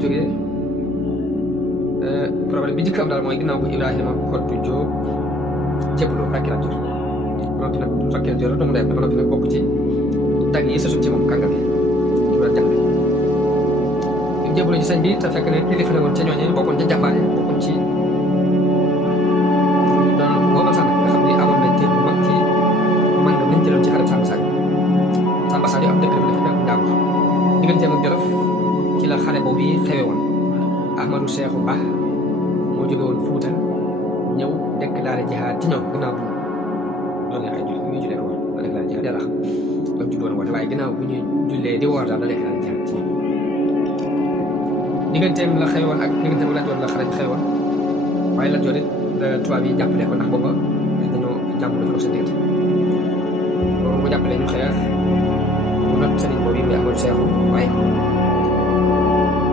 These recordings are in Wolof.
jógee problème bi njëkk am daal mooy ginnaaw ko Ibrahima Koddu Jóob jébbaloo rakki Lat Joor ba noppi nag rakki Lat Joor doomu ndeyam ba noppi nag bokk ci dag yi sësul ci moom kàngam yi ñu war a jàppale ñu jébbaloo ci sëñ bi te fekk ne kilifa la woon ca ñooñee bokkoon ca jàmbaare bokkoon ci doon booba sax nga xam ne amoon nañ te bu mag ci mag na nañ jëloon ci xareb Samba Sadio am dëkk la fi nekk jàpp digganteem ak Jolof ci la xare boobu yi xewe woon Ahmadou Cheikhou Ba moo jóge woon Fuuta ñëw déclaré jihaad ci ñoom gannaaw bu doon ay julli bu ñuy jullee woon la déclaré jihaad yàlla xam ba mu jubloon woote waaye gannaaw bu ñuy jullee di woor daal la déclaré jihaad ci ñoom digganteem la xewe woon ak digganteem Lat Joor la xare bi xewe woon waaye Lat Joor it tubaab yi jàppale ko ndax booba dañoo jàmm dafa dox seen diggante boobu mu jàppale ñu xeex mu not sëriñ boobu yi muy Ahmadou Cheikhou waaye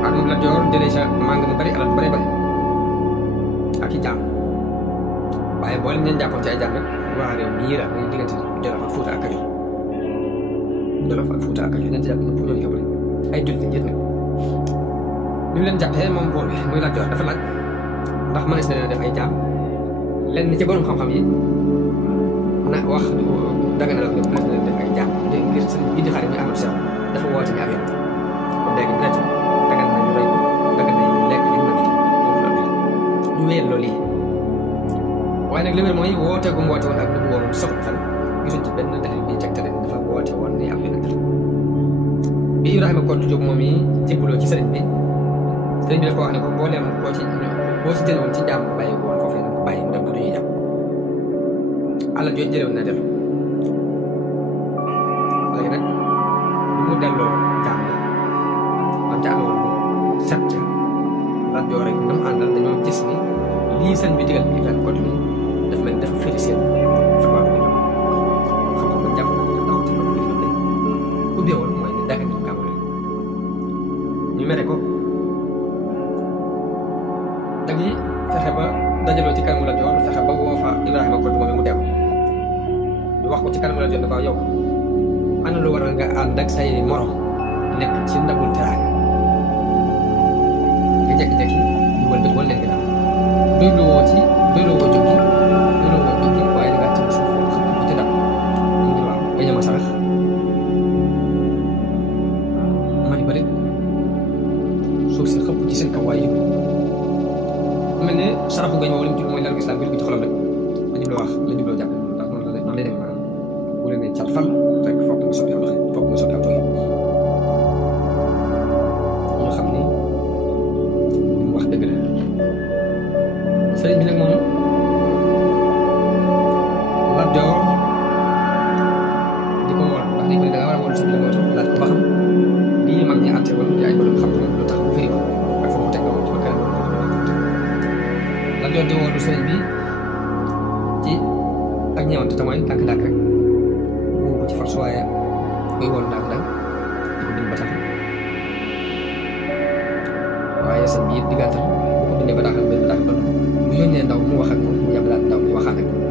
ak Lat Joor jëlee sa màng mu bari alal bari ak i jaam waaye boolem leen jàppoon ci ay jaam rek waa réew mi yéera muy diggante Jolof ak Fuuta ak Kajoor Jolof ak Fuuta ak Kajoor ñeenti jàpp pour ñooñu xamale ay jullit lañ jët nag bi mu leen jàppee moom buur bi muy Lat Joor dafa laaj ndax mënees na leen def ay jaam lenn ci borom xam-xam yi na wax daga na la lépp mënees na leen def ay jaam ngir sëriñ bi di xarit ñu Ahmadou Cheikhou dafa woote ñu ab yoon kon léegi bu nekk dagan nañu rey ko dagan nañu lekk li mu ñu wéyal loolu yi waaye nag li wér mooy woote gu mu woote woon ak lu mu woon soxla fan gisuñ ci benn dalil bi tegtale ni dafa woote woon ni ab yonent bi Ibrahima Koddu Jóob moom yi jébbaloo ci sëriñ bi dafa wax ne ko mbooleem boo ci jëlee woon ci jàmm bàyyi ko woon foofee nag ko bàyyi mu dem du ñuy jàmm alal jooju jëlee woon na dellu léegi nag bu mu delloo jàmm la am ca amoon set ca Lat Joor rek ñoom àndal dañoo gis ni lii sëñ bi digal bi Ibrahima Koddu mi dafa mel ni dafa féete seen fatwa bi ñoom xam-xam ba jàpp na taxaw ci loolu ñoom lañ ubbee woon mooy ne dagg nañ kàmbale ñu mere ko dañuy fexe ba dajaloo ci kanamu Lat Joor fexe ba woo fa Ibrahima Koddu moom mu teew ñu wax ko ci kanamu Lat Joor ne ko yow ana lu waral nga ànd ak say morom nekk ci ndabul teraanga nga jékki-jékki ñu wël leen ginnaaw doyloo woo jóg gi waaye da ngaa tënk suuf xam ko ci ndab mu ne waaw nga ñëw sarax ma ni bëri suuf si xëpp ci seen kaw waaye yëpp mel ne saraxu gañ woowu li mu jub mooy leeru islam bi dugg ci xolam rek la jubloo wax la jubloo jàpp ndax noonu lay demee maanaam bu leen ne cat fal rek fokk nga soppi aw doxin fokk nga soppi aw toogin ñu xam ni li mu wax dëgg la sëriñ bi nag moom Lat Joor di ko wol ndax dañ ko ne da nga war a wol sëriñ bi laaj ko ba xam lii mag ñi àtte woon di ay borom xam-xam lu tax mu firi ko ak foofu teg ko ci ba keneen Lat Joor di woolu sëriñ bi ci ak ñëwante te mooy ndànk-ndànk rek mu ko ci force waaye kuy woolu ndànk-ndànk di ko bind bataaxal waaye sëñ bi it diggantal bu ko bindee bataaxal benn bataaxal mu yónnee ndaw mu wax ak moom mu yabalaat ndaw mi waxaat ak moom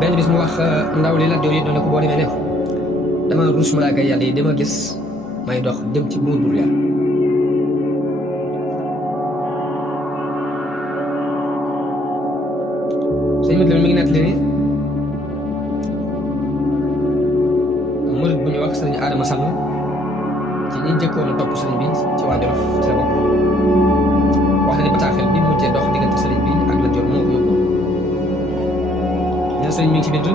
benn bis mu wax ndaw li Lat Joor yi doon ne ko boo demee ne ko dama rus malaaka yàlla yi dama gis may dox dem ci buur yàlla sëñ Mat Lamin mi ngi nettali ni murit bu ñu wax sëriñ Adama Sall ci ñi jëkkoon a topp sëriñ bi ci waa Jolof ci la bokk wax na ni bataaxel bi mujjee dox diggante sëriñ bi ak Lat Joor moo ko yóbbu ñen sëriñ mi ngi ci bind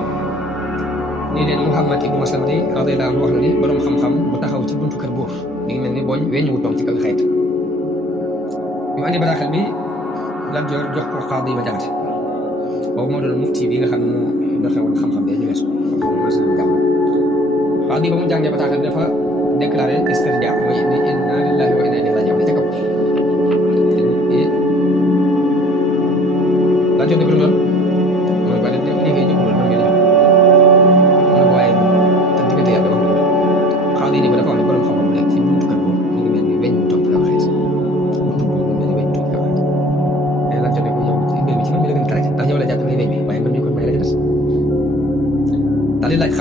nii leen Muhammad ibnu Maslamati radiyallahu anhu wax na ni borom xam-xam bu taxaw ci buntu kër buur mi ngi mel ni booñ weñu wu toog ci kaw xayt ñu andi bataaxel bi Lat Joor jox ko Xaadi ma Jaxate boobu moo doon mufti bi nga xam ne moo doxee woon xam-xam bee ñu weesu Xaadi ba mu jàngee bataaxel bi dafa déclaré istirjaa mooy inna lillahi wa inna ilayhi raaji'uun ca kaw Lat Joor def loolu mooy ba li ngay jóg loolu ngeen jóg mu ne ko waaye te diggante yàlla wax loolu Xaadi ni ba dafa wax ne borom xam-xam nekk ci buntu kër boobu mi ngi mel ni weñ mu toog kaw xeet buntu boobu mi ngi mel ni weñ mu toog kaw xeet mais Lat Joor ne ko yow ci mbir mi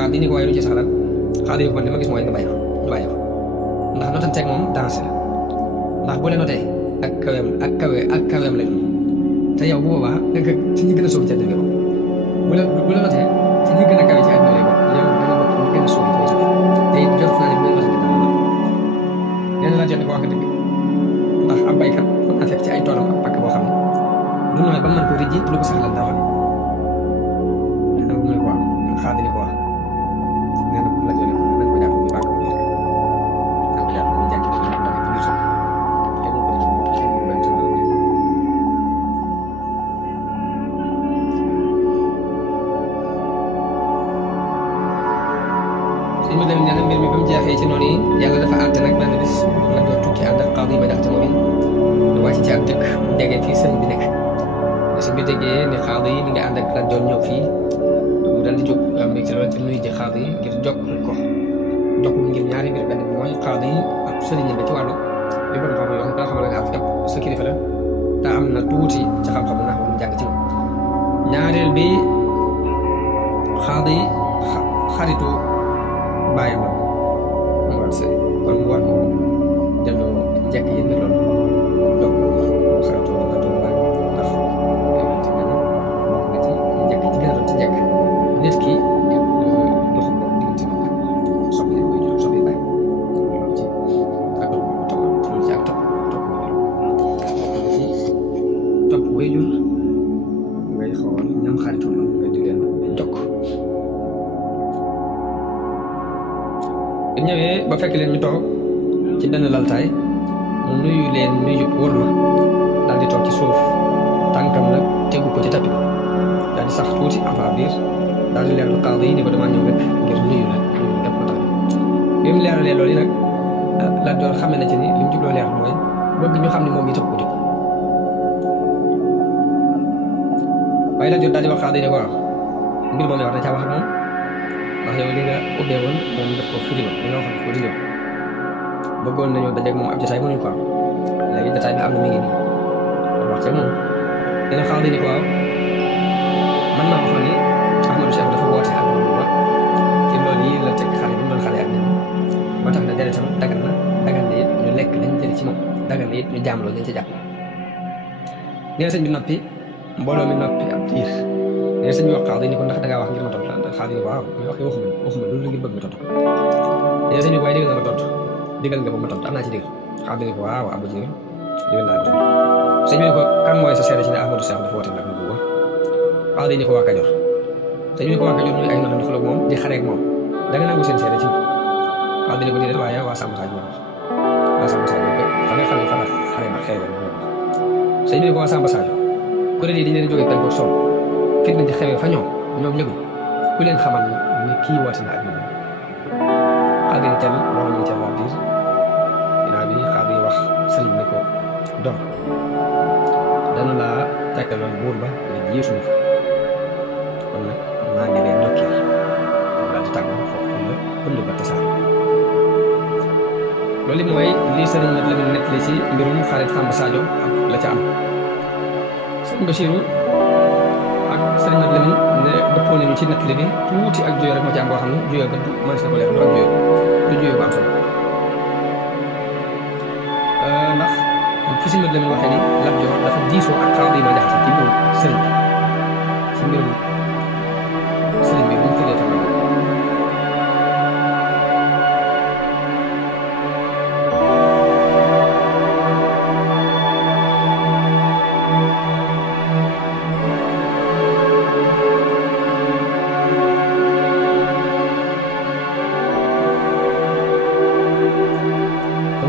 xaadi ni ko waaye lu ci saxalaat xaadi ni ko man li ma gis mooy nga bàyyi ko ñu bàyyi ko ndax notanteeg moom dansé la ndax bu la notee ak kaweem lañ te yow bu boobaa nga ci ñi gën a suuf ci àddina bu la notee ci ñi gën a kawe ci àddina lay bokk yow da nga bokk ñu gën a suuf ci te it jot naa ne bu ngeen notee dana nee na laa jot ne ko wax dëgg ndax ab baykat mën naa fekk ci ay toolam ak pàkk boo xam ne lu nooy ba mën ko rijji lu ko saxalal dara nee na bu mu ne ko wax xaadi ni ko wax nee na bu la jot nañ ko jàpp ñu bàkk mu yëg nañ ko jàpp mu jànk ci biir suuf te mu ko di mu benn sama sëñ bi dem nee na mbir mi ba mu jeexee ci noonu yi yàlla dafa àtte nag benn bis la doon tukki ànd ak xaadi ba jaxte moom ñu wàcc ci ab dëkk jege fii sëñ bi nekk sëñ bi déggee ne xaadi yi mi ngi ànd ak la doon ñëw fii mu dal di jóg am mbég ci loolu ci nuyu ji xaadi yi ngir jokk ko ngir ñaari mbir benn bi mooy xaadi yi ab sëriñ ba ci wàllu li borom xam yoo xam ne xamal nga am képp sa kilifa la te am na tuuti ci xam-xam ndax mu jàng ci moom ñaareel bi xaadi yi xaritu bàyyam la mu war sëy kon mu war ko delloo njëkk yi ne loolu donc xaritu bàyyi ndax yonent nee na bokk na ci njëkk ci gën a doon ci njëkk nit ki doxu ko diggante moom ak soppi koy jur soppi bàyyi loolu ci ak topp loolu ci ak topp way jur ngay xool ñam xaritu la nga di leen jokk bu ñëwee ba fekk leen ñu toog ci benn laltaay mu nuyu leen nuyu wër ma daal di toog ci suuf tànkam nag tegu ko ci tapis daal di sax tuuti avant biir daal di leerlu xaadi yi ni ko damaa ñëw rek ngir nuyu la nuyu def ko tax bi mu leeralee loolu yi nag la doon xamee na ci ni li mu jubloo leer mooy bëgg ñu xam ne moom yi tax ko jóg waaye la jot daal di wax xaadi yi ne ko waaw mbir moom wax da caa wax ak moom ndax yow li nga ubbee woon moom def ko firi ba li nga waxoon ko dindi bëggoon nañoo dajeeg moom ab jotaay mënuñ ko am léegi jotaay bi am na mi ngi nii wax ca moom dina xaw di ni ko waaw man maa waxoon ni Ahmadou Cheikh dafa woote ak moom ba ci loolu yi la teg xale bi mu doon xale ak nit ñi ba tax na deretam dagan na it ñu lekk lañ jëli ci moom dagan na it ñu jaamloo lañ ci jàpp nee na sëñ bi noppi mbooloo mi noppi ab diir nee na sëñ bi wax xaw di ni ko ndax dangaa wax ngir ma tontu la xaw di ni ko waaw mais waxuma loolu ngir bëgg ma tontu nee na sëñ bi waaye dégg nga ma tontu digal nga ba ma tontu am naa ci digal xaw di ni ko waaw Abdou Dieng digal naa tontu sëñ bi ne ko kan mooy sa seede ci ne Ahmadou Cheikh dafa woote nag mu wax xaw di ni ko waa Kajoor sëñ bi ne ko waa Kajoor ñuy ay noonu di xuloo moom di xareeg moom da nga nangu seen seede ci xaw di ni ko déedéet waaye waa Samba Sadio waa Samba Sadio fa nga xam ne fa la xare ba xew sëñ bi ne ko waa Samba Sadio kuréel yi dañu leen jógee penku sow fit nañ ci xewee fa ñoom ñëgul ku leen xamal ni kii woote na ak ñoom xaw di ni tel wax nañu tel waa biir dinaa bi xaw di wax sëriñ ne ko doom danu laa tekkaloon buur ba nga jiitu ñu fa kon nag maa ngi lay ndokkeel daal di tàggoo foofu la ënd ba tasaar loolu mooy lii sëriñ Mat Lamin nettali ci mbirum xarit Samba Sadio ak la ca am sëriñ Bachirou ak sëriñ Mat Lamin ne dëppoo nañu ci nettali bi tuuti ak juyoo rek moo ci am boo xam ne juyoo ba du mënees na ko leer du ak juyoo bu am solo ndax fi sëriñ Mat Lamin waxee ni Lat Joor dafa diisoo ak xaw di ma jaxase ci mbirum sëriñ bi ci mbirum sëriñ bi bu mu tëddee tam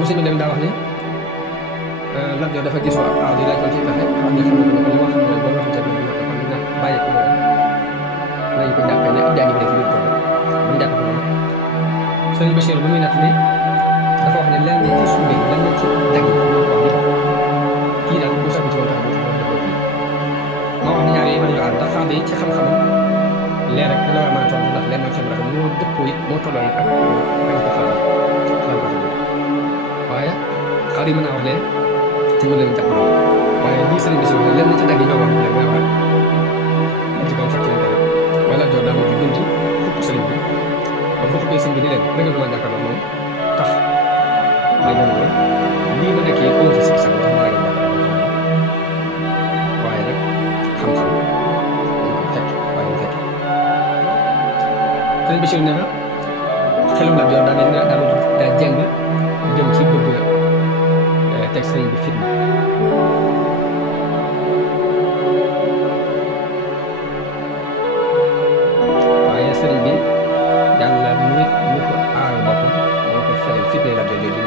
sëriñ Mat Lamin daa wax ne Lat Joor dafa gisoo ak xaw di laaj ko ci pexe xaw di xam ne ko li wax mooy boo waxante ne ko kon nag bàyyi ko noonu nañ ko jàppee ne ab jàngi bi ne ci biir tool ba mu jàpp ko noonu sëriñ Bachir bu muy nattali dafa wax ne lenn ci suubi lenn ci dagg yi ñoo ko wax ni kii daal bu sabu ci woon tax moo defoo kii moo wax ne ñaar yooyu mën nañoo ànd ndax xaw di ci xam-xamam leer rek la war a mën a tontu ndax lenn ci rafet moo dëppoo it moo tolloo it ak ko xaw waaye xaw di mën naa wax ne ci mën leen jàpp waaye lii sëriñ bi si wax lenn ci dagg yi ñoo wax ne nga wax ci kaw fekk wala Joor daa ma bind xupp sëriñ bi sëñ bi ni leen ragal dama jàkkaarloo moom tax may doon woon lii ma nekkee amu ci sikki sàkk tax ma ragal jàkkaarloo waaye nag xam-xam dañ koy fekk waaye mu fekk sëñ Bachir ne ma xelum la yor daa mel ne daa jeng jëm ci bëgg teg sëñ bi fitna waaye sëriñ bi yàlla ñu ko aar boppam moo ko fegal fitna la yor yooyu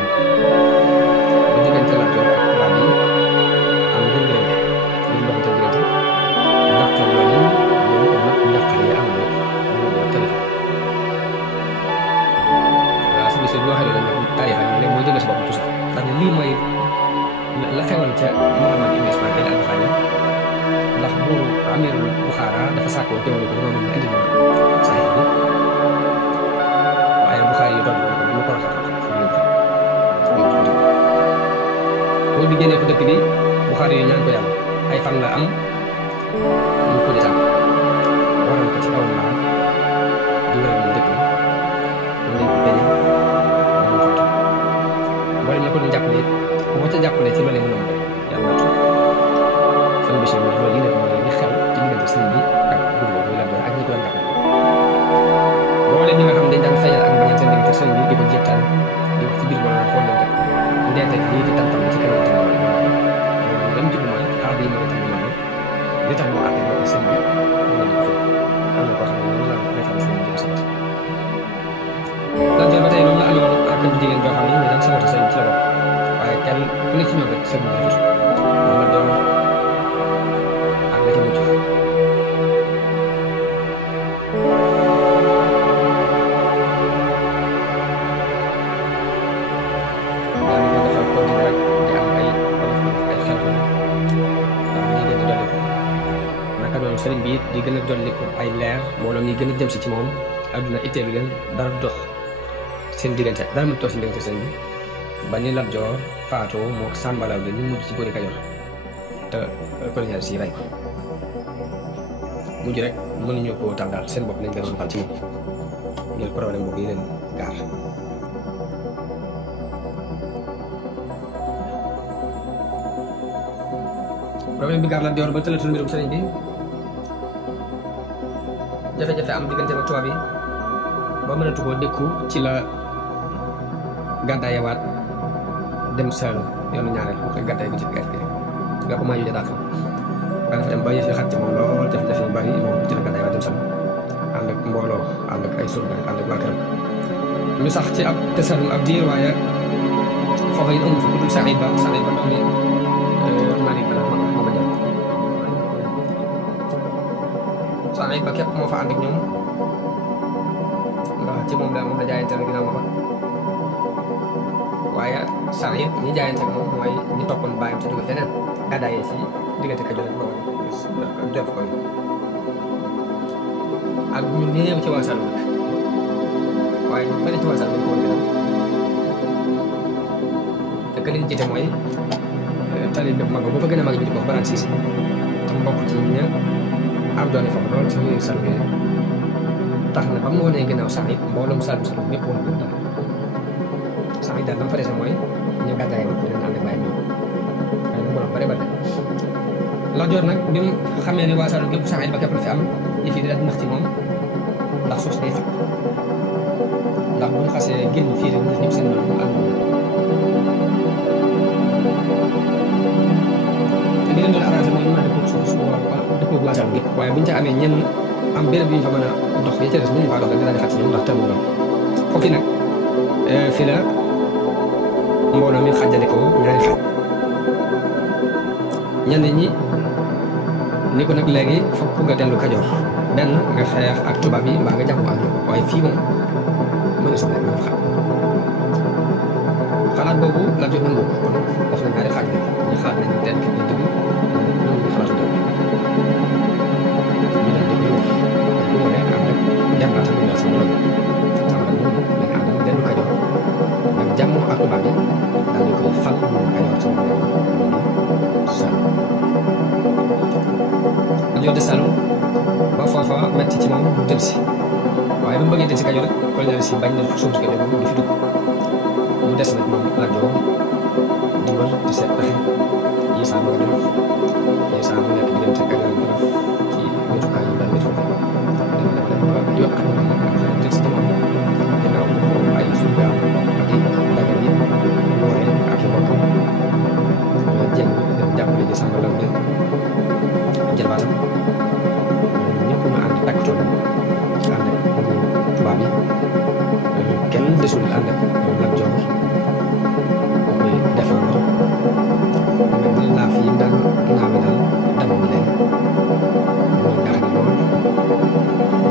ba diggante la yor ak tubaab yi am dëngërante li mu doxante diggante naqar loolu moom nag naqar yi am na moo téléphone waaw sëñ bi sëñ bi waxee loolu nag taarixam yi léegi mooy jëlee si boppam toujours ndax lii mooy la xewoon ca Muhammad ibn Ismaïl al-Buxaari ndax buuru amirul Buxaara dafa sàkkoo teewlu ko dama mën indi na saxiix bi waaye Buxaari yi doon ko bu ma ko raxal boo di génnee ko dëkk bi Buxaari yi ñaan ko yàlla ay fan la am ñu ko di tàmm waral ko ci kaw maam di wéral moom dëkk bi moom lañ ko beñe moom faatu boole na ko doon jàppale it boo ca jàppale ci loolu mën a yàlla naatu sëñ Bachir bi loolu yi nag mooy li xew ci diggante sëñ bi ak guddi boobu la doon ak ñi ko doon jàppale boole ñi nga xam dañ daan fayal ak bañal seen diggante sëñ bi di ko jéegtaan di wax ci biir wala xool leen rek ndeete lii di tantam ci kanam tamit loolu lam jublu mooy xaar bi mooy tamit loolu li tax moo àtte ba ko sëñ bi mën na ko am na koo xam ne noonu la defal sëñ bi sant lan ba tey loolu la amoon ak jigéen joo xam ne ñu daan sabota sëñ ci la bokk waaye kenn ku ne ci ñoom rek sëñ bi la jot wala doom ak la ca mucc daal di defal continué rek di am ay xeetu daal di gën di dolli ko naka noonu sëriñ bi it di gën a dolli ko ay leer mbooloo mi gën a jëm si ci moom àdduna itteelu leen dara dox seen diggante dara mën toog seen diggante sëriñ bi ba ni Lat Joor faatoo moo sàmbalaw bi ñu mujj ci góori Kajoor te colonial si rey ko mujj rek mënuñu koo tal daal seen bopp lañ gën a xal ci moom ngir problème boobu yi leen gaar problème bi gaar Lat Joor ba tëlatul mbirum sëriñ bi jafe-jafe am diggante ak tubaab yi ba mënatu koo dékku ci la gàddaayewaat dem Saalum yoonu ñaareel bu koy gàddaay bi ci gerte gi nga ko maaju ja daal nga dafa dem ba yëf yi xat ci moom lool jafe-jafe yu bari moom ci la gàddaayewaat dem Saalum ànd ak mbooloo ànd ak ay surga ànd ak waa këram ñu sax ci ab te Saalum ab diir waaye foofa it amul fa ku dul Saïd Ba doomi Malick Ba ma ko jàpp Saïd Ba képp moo fa ànd ak ñoom ndax ci moom la jaayante la ginnaaw ma ko waaye sax it ñi jaayante ak moom mooy ñi toppoon bàyyam te jóge feneen gàddaayee ci diggante Kajoor ak Bawol def ko ak ñu néew ci waa Saalum nag waaye ñu bëri ci waa Saalum ko woon gënal te ka leen jiite mooy tali bi mag bu fa gën a mag ñu di ko Baraan Siise te mbokk ci ña am doole foofu lool ci Saalum yi tax na ba mu wanee ginnaaw sax it mbooloom Saalum ñëpp woon ko dara sax it daal dama fa dese mooy ñu gàddaay ba dina ànd ak bàyyi ñoom waaye mbooloo bare bare Lat Joor nag bi mu xamee ne waa Saalum gépp sax it ba képp la fi am yëf yi di nax ci moom ndax suuf si day fekk ndax bu ñu xasee génn fii rek ñëpp seen mën mu am te li leen doon arrangé mooy ñu mën a dëppoo suuf su dëppoo waa Saalum gépp waaye bu ñu ca amee ñenn am béréb yu ñu fa mën a dox ya ca des mënuñu faa dox rek dina xat ci ñoom ndax tënku doon foofu nag fi la mbooloo mi xàjjale ko ñaari xaaj ñenn ñi ni ko nag léegi fokk nga dellu Kajoor benn nga xeex ak tubaab yi mbaa nga jàpp ak ñoom waaye fii moom mën a soxla nga def xalaat boobu la jot nangu kon def na ñaari xaaj ñi xaaj nañu teel ki ñu dëgg ñoom ñu xalaatu dëgg ñu leen di ko bu mu nekk am rek jàmbaata ñu ñoo sama loolu sama la ñoom lañ àndal dellu Kajoor ak jàmm ak tubaab yi daal di koy fal moom Kajoor sama Saalum Lat Joor de Saalum ba foofa metti ci moom mu tëdd si waaye ba mu bëggee des si Kajoor rek colonial si bañ na suuf si Kajoor moom di fi dugg mu des nag moom Lat Joor di wër di seet pexe yi saa bëgg Jolof yi saa mu nekk diggante Kajoor ak Jolof ci wetukaay yi daan wet foofu ba yokkat na ak des ci moom ginnaaw ko ay surgaam ak i dagal yi boole ak i mbokkam jéem dem jàppale ji Samba Laobé jarbaatam ñëpp ñu ànd takk tool ànd ak tubaab yi kenn desul ànd ak moom Lat Joor bu koy défendre mel ni laaf yi daan naawe daal damoon leen muy ndax ni lool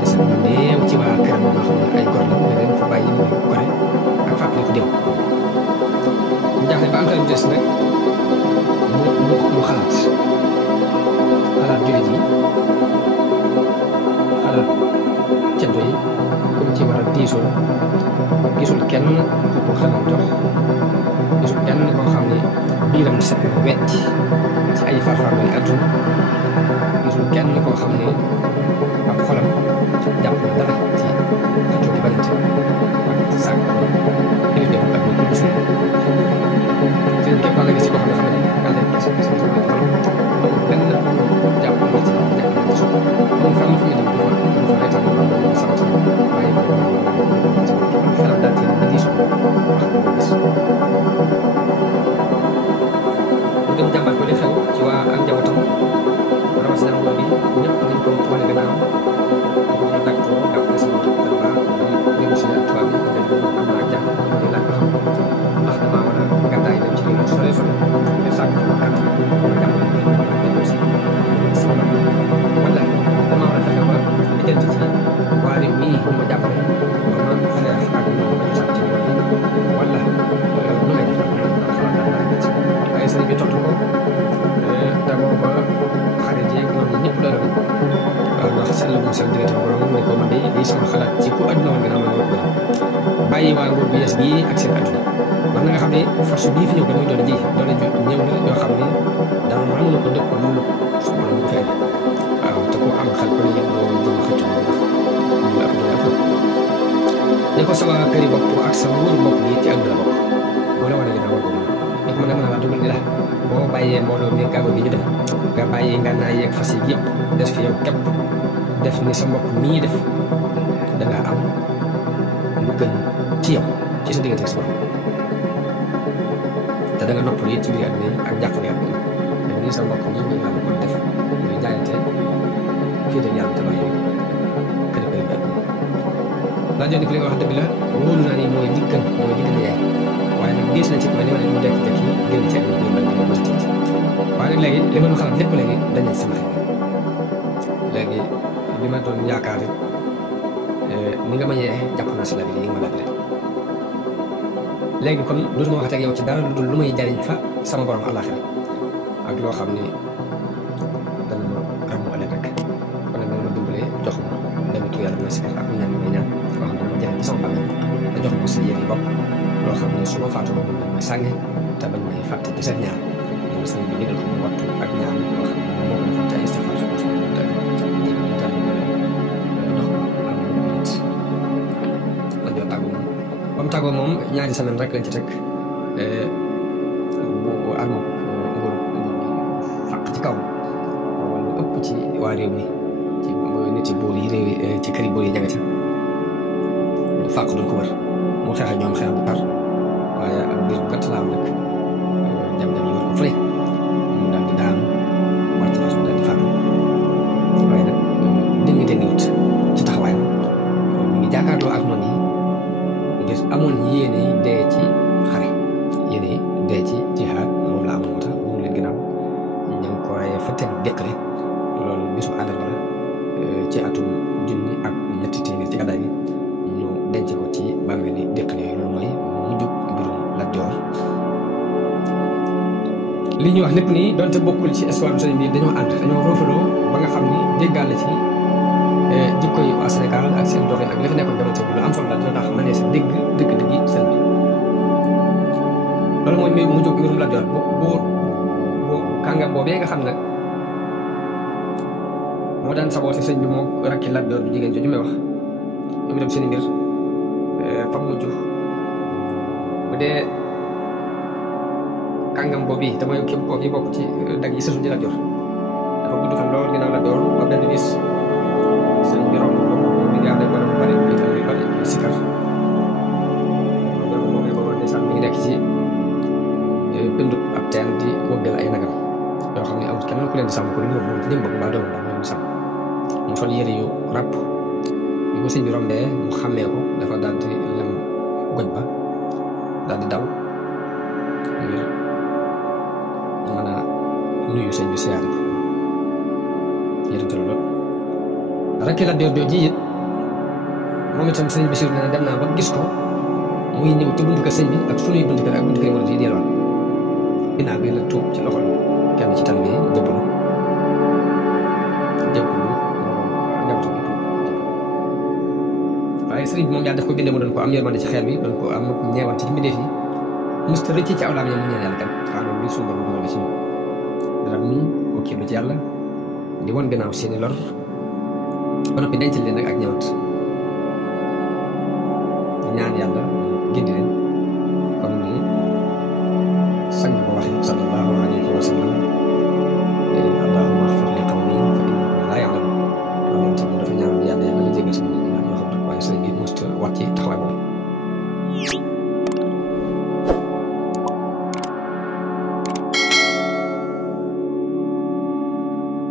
des na néew ci waa këram ñoo xam ne ay gor la mais leen fa bàyyi muy gore ak fàttali ko déw ñu jaaxle ba am xel bu des nag mu xalaat jullit yi xalaat ceddo yi comme ci war a diisoon gisul kenn ku ko xalaat jox gisul kenn koo xam ne biiram set na wetti ci ay farfar lay àdduna gisul kenn koo xam ne ab xolam jàpp na dara ci xëccoo ki bañante ak sàkk kilifteef ak ñu tudd seen képp nga gis ci koo xam ne yàlla gis benn jàpp na ci moom fan la fa dem dafa reetaan sabata waaye xelam daal ci ba diisu wax ko gis mu dem jàmbat ko li xew ci waa ak njabootam rawatina nguur bi ñëpp nañ ko wane gannaaw ñu tàggatoo jàppale sa bopp dafa négocier ak tubaab bi dañ am na ak jàpp ñu laaj ko xam ndax damaa war a gàddaay dem ci réew sore sore ngir sàkk fa kàtt ma jàppale négocier wala damaa war a fexe ba lijjanti ci waa réew mii bu ma jàppale ba ma xeex ak ñoom ba ñu sàkk ci wala nu may def waaye sëriñ bi tontu ko te booba xarit yeeg noonu ñëpp doole waaw ndax seetlu mu seen diggante borom mooy ko man de lii sama xalaat ci ku àdduna woon gannaaw ma war ko bàyyi waa nguur bu yees gii ak seen àdduna man na nga xam ne force bii fi ñëw ko muy doole ji doole ju ñëw na yoo xam ne dara mënu ko dëpp mënu ko su mënu ko fay waaw te ku am xel ko ne yëpp moo jëm xëcc moo def ñu la àdduna ak ne ko sama këri bopp ak sa nguur bopp gi ci àdduna bokk moo la wane gannaaw war ko ne ko man dama la wax dugal ni la boo bàyyee mbooloo mi gàggo gi ñu dem nga bàyyi ngànnaay yeeg fas yi yëpp des fi yow képp def ni sa mbokk mii def da nga am lu gën ci yow ci sa diggante sa bopp te da nga noppal it ci biir àdduna yi ak njàqare àdduna def ni sa mbokk ñi muy lan ko def muy jaayante fii de yàlla te bàyyi kër kër bi àdduna laa jox ni ko li nga wax dëgg la wóolu naa ni mooy diggan yaay waaye nag gis na ci ma ni ma ne mu dekki génn ci àdduna bi ba ma ci waaye nag léegi li ma doon xalaat lépp léegi dañ nañ sama xel léegi li ma doon yaakaar it ni nga ma ñëwee jàpp naa si labi yi nga ma labi léegi kon dootuma waxate ak yow ci dara lu dul lu may jariñ fa sama borom àllaaxira ak loo xam ni dana ma ramu ëllëg rek kon nag ma dimbalee jox ma benn tur yàlla bu may sikal ak ñaan may ñaan loo xam ne dama jariñ ci sama bàmmeel te jox ma sa yéen bopp loo xam ne su ma faatoo moom dañ may sànge te bañ may fàtte ci seen ñaan yow sëriñ bi digal ko mu wattu ak ñaan loo xam ne moo ko defoon ci ay istifaar su ko dox ba mu tàggoo moom ñaari semaine rek lañ ci teg bu arme nguur fàq ci kaw wala lu ëpp ci waa réew mi ci nit yi buur yi réew ci kër yi buur yi jage ca ñu fàq doon ko wër mu xeex ñoom xeex bu tar waaye ak biir bu gàtt laaw nag jam-jam yi war ko fële mu daal di daanu wàcc fas daal di fàttu waaye nag dignité ngi wut ci taxawaayam mi ngi jàkkaarloo ak noonu yi ngir amoon yéene yi dee ci xare yéene yi dee ci jihaad moom la amoon moo tax moom leen ginnaaw ñu ngi ko rayee fa teg déqale loolu bisu àndarba la ci atum junni ak ñetti téeméer ci gàddaay gi ñu denc ko ci bàmmeel yi déqale yooyu loolu mooy mujjug mbirum Lat Joor li ñuy wax lépp nii donte bokkul ci histoire sëriñ bi dañoo ànd dañoo roofaloo ba nga xam ni déggaale ci jikko yi waa Sénégal ak seen doxin ak li fi nekkoon jamono bi lu am solo la dina tax ma ne sa dëgg-dëgg yi sëñ bi loolu mooy mu jóg mbirum Lat Joor bu kàngam boobee nga xam ne moo daan saboote sëñ bi moo rakki Lat Joor bu jigéen jooju may wax ñoom itam seen mbir fam mujj bu dee kàngam boobu yi damay képp koo ki bokk ci dag yi sësuñ ci Lat Joor dafa gudd fan lool ginnaaw Lat Joor ba benn bis sëñ bi romb ko mi ngi ànd ak borom bari itam yu bari sikar moom boobu ndeysaan mi ngi nekk ci bindu ab teen di wëggal ay nagam yoo xam ne amul kenn ku leen di sàmm ko lu moom ci jëm bopp baa doon ndax ñoom sàmm ñu sol yëre yu ràpp bi ko sëñ bi rombee mu xàmmee ko dafa daal di lem goj ba daal di daw ngir mën a nuyu sëñ bi siyaare ko yërëmtalu lool rakki Lat Joor jooju it moom itam sëñ bi nee na dem naa ba gis ko muy ñëw ci buntu kër sëñ bi ak sunuy buntu kër ak buntu kër murid yi delluwaat ginnaaw bi la tuub ci loxol kenn ci taalibe yi jëbbalu njabootu gi tuub waaye sëriñ bi moom yaa def ko bindee mu doon ko am yërmande ci xeer bi doon ko am ñeewante ci mbindeef yi musta rëcc ci aw làmmiñam mu ñaan yàlla kenn waaw loolu li suñu borom dugal ci ñoom dara muñ wakkiilu ci yàlla di won gannaaw seeni lor ba noppi dencal leen nag ak ñëwant di ñaan yàlla gindi leen comme ni sang ko waxee sallallahu alayhi wa sallam